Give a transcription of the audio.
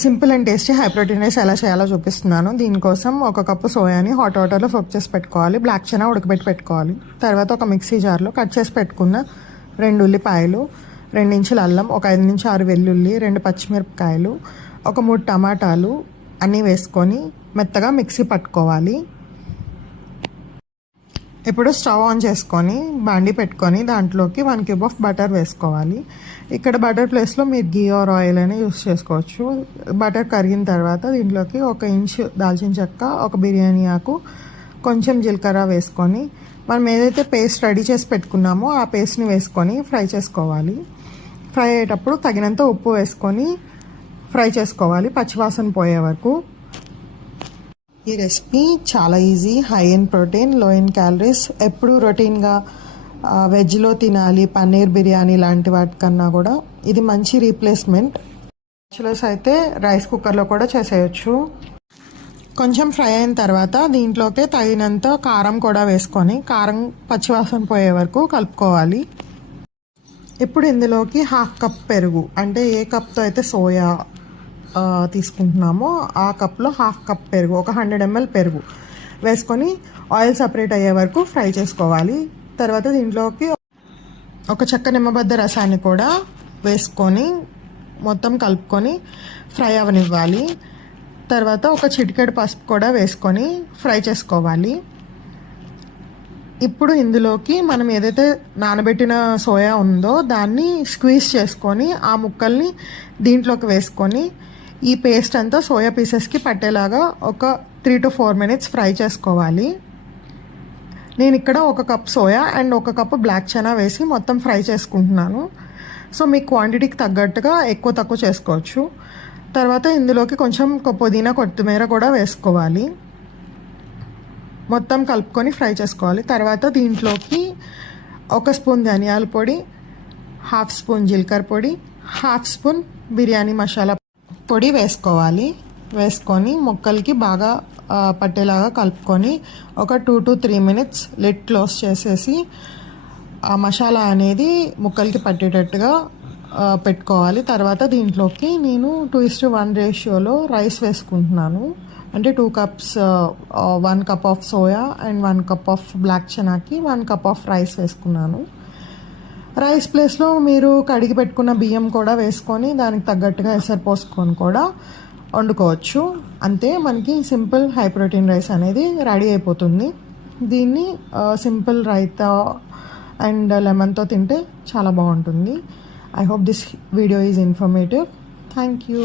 Simple and tasty high protein rice ఎలా చేయాలో చూపిస్తున్నాను. దీనికోసం 1 కప్పు సోయాని హాట్ వాటర్లో సోక్ చేసి పెట్టుకోవాలి. బ్లాక్ చనా ఉడకబెట్టి పెట్టుకోవాలి. తర్వాత ఒక మిక్సీ జార్లో కట్ చేసి పెట్టుకున్న 2 ఉల్లిపాయలు, 2 ఇంచుల అల్లం, ఒక 5 నుంచి 6 వెల్లుల్లి, 2 పచ్చిమిరపకాయలు, ఒక 3 టమాటాలు అన్నీ వేసుకొని మెత్తగా మిక్సీ పట్టుకోవాలి. ఇప్పుడు స్టవ్ ఆన్ చేసుకొని బాండి పెట్టుకొని దాంట్లోకి 1 క్యూబ్ ఆఫ్ బటర్ వేసుకోవాలి. ఇక్కడ బటర్ ప్లేస్లో మీరు గీ ఆర్ ఆయిల్ అని యూస్ చేసుకోవచ్చు. బటర్ కరిగిన తర్వాత దీంట్లోకి 1 ఇంచు దాల్చిన చెక్క, ఒక బిర్యానీ ఆకు, కొంచెం జీలకర్ర వేసుకొని మనం ఏదైతే పేస్ట్ రెడీ చేసి పెట్టుకున్నామో ఆ పేస్ట్ని వేసుకొని ఫ్రై చేసుకోవాలి. ఫ్రై అయ్యేటప్పుడు తగినంత ఉప్పు వేసుకొని ఫ్రై చేసుకోవాలి పచ్చివాసన పోయే వరకు. ఈ రెసిపీ చాలా ఈజీ, హై ఇన్ ప్రోటీన్, లో ఇన్ క్యాలరీస్. ఎప్పుడు రొటీన్గా వెజ్లో తినాలి, పన్నీర్ బిర్యానీ లాంటి వాటికన్నా కూడా ఇది మంచి రీప్లేస్మెంట్. బ్యాచులర్స్ అయితే రైస్ కుక్కర్లో కూడా చేసేయచ్చు. కొంచెం ఫ్రై అయిన తర్వాత దీంట్లోకి తగినంత కారం కూడా వేసుకొని కారం పచ్చివాసన పోయే వరకు కలుపుకోవాలి. ఇప్పుడు ఇందులోకి 1/2 కప్ పెరుగు, అంటే ఏ కప్తో అయితే సోయా తీసుకుంటున్నామో ఆ కప్లో 1/2 కప్ పెరుగు, ఒక 100 ml పెరుగు వేసుకొని ఆయిల్ సపరేట్ అయ్యే వరకు ఫ్రై చేసుకోవాలి. తర్వాత దీంట్లోకి ఒక చెక్క నిమ్మబద్ద రసాన్ని కూడా వేసుకొని మొత్తం కలుపుకొని ఫ్రై అవనివ్వాలి. తర్వాత ఒక చిటికెడు పసుపు కూడా వేసుకొని ఫ్రై చేసుకోవాలి. ఇప్పుడు ఇందులోకి మనం ఏదైతే నానబెట్టిన సోయా ఉందో దాన్ని స్క్వీజ్ చేసుకొని ఆ ముక్కల్ని దీంట్లోకి వేసుకొని ఈ పేస్ట్ అంతా సోయా పీసెస్కి పట్టేలాగా ఒక 3 to 4 minutes ఫ్రై చేసుకోవాలి. నేను ఇక్కడ 1 cup soya and 1 cup black chana వేసి మొత్తం ఫ్రై చేసుకుంటున్నాను. సో మీ క్వాంటిటీకి తగ్గట్టుగా ఎక్కువ తక్కువ చేసుకోవచ్చు. తర్వాత ఇందులోకి కొంచెం పుదీనా, కొత్తిమీర కూడా వేసుకోవాలి. మొత్తం కలుపుకొని ఫ్రై చేసుకోవాలి. తర్వాత దీంట్లోకి 1 స్పూన్ ధనియాల పొడి, 1/2 స్పూన్ జీలకర్ర పొడి, 1/2 స్పూన్ బిర్యానీ మసాలా పొడి వేసుకోవాలి. వేసుకొని ముక్కలకి బాగా పట్టేలాగా కలుపుకొని ఒక 2 to 3 minutes లిడ్ క్లోజ్ చేసేసి ఆ మసాలా అనేది ముక్కలకి పట్టేటట్టుగా పెట్టుకోవాలి. తర్వాత దీంట్లోకి నేను 2:1 రేషియోలో రైస్ వేసుకుంటున్నాను. అంటే 2 cups, 1 cup of soya and 1 cup of black చనాకి 1 కప్ ఆఫ్ రైస్ వేసుకున్నాను. రైస్ ప్లేస్లో మీరు కడిగి పెట్టుకున్న బియ్యం కూడా వేసుకొని దానికి తగ్గట్టుగా ఎసరు పోసుకొని కూడా వండుకోవచ్చు. అంతే, మనకి సింపుల్ హై ప్రోటీన్ రైస్ అనేది రెడీ అయిపోతుంది. దీన్ని సింపుల్ రైతా అండ్ లెమన్తో తింటే చాలా బాగుంటుంది. I hope this video is informative. Thank you.